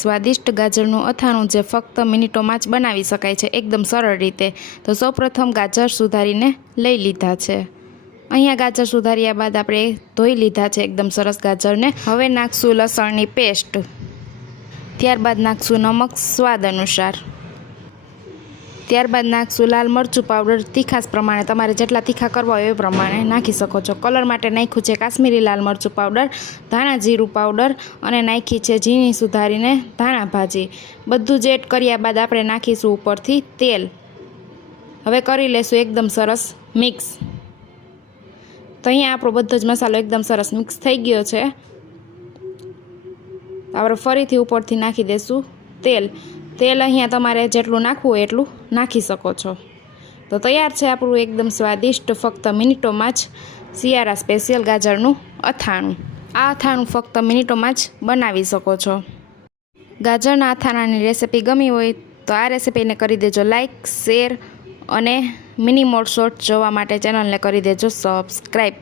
સ્વાદિષ્ટ ગાજરનું અથાણું જે ફક્ત મિનિટોમાં જ બનાવી શકાય છે એકદમ સરળ રીતે। તો સૌપ્રથમ ગાજર સુધારીને લઈ લીધા છે। અહીંયા ગાજર સુધાર્યા બાદ આપણે ધોઈ લીધા છે એકદમ સરસ ગાજરને। હવે નાખશું લસણની પેસ્ટ, ત્યારબાદ નાખશું નમક સ્વાદ અનુસાર, ત્યારબાદ નાખશું લાલ મરચું પાવડર તીખાસ પ્રમાણે, તમારે જેટલા તીખા કરવા હોય એ પ્રમાણે નાખી શકો છો। કલર માટે નાખ્યું છે કાશ્મીરી લાલ મરચું પાવડર, ધાણા જીરું પાવડર અને નાખી છે ઝીણી સુધારીને ધાણા ભાજી। બધું જ એડ કર્યા બાદ આપણે નાખીશું ઉપરથી તેલ। હવે કરી લેશું એકદમ સરસ મિક્સ। તો અહીંયા આપણો બધો જ મસાલો એકદમ સરસ મિક્સ થઈ ગયો છે। આપણે ફરીથી ઉપરથી નાખી દઈશું તેલ। તેલ અહીંયા તમારે જેટલું નાખવું હોય એટલું નાખી શકો છો। તો તૈયાર છે આપણું એકદમ સ્વાદિષ્ટ ફક્ત મિનિટોમાં જ શિયાળા સ્પેશિયલ ગાજરનું અથાણું। આ અથાણું ફક્ત મિનિટોમાં જ બનાવી શકો છો। ગાજરના અથાણાની રેસિપી ગમી હોય તો આ રેસિપીને કરી દેજો લાઈક, શેર અને મિની મોડ શોર્ટ જોવા માટે ચેનલને કરી દેજો સબસ્ક્રાઈબ।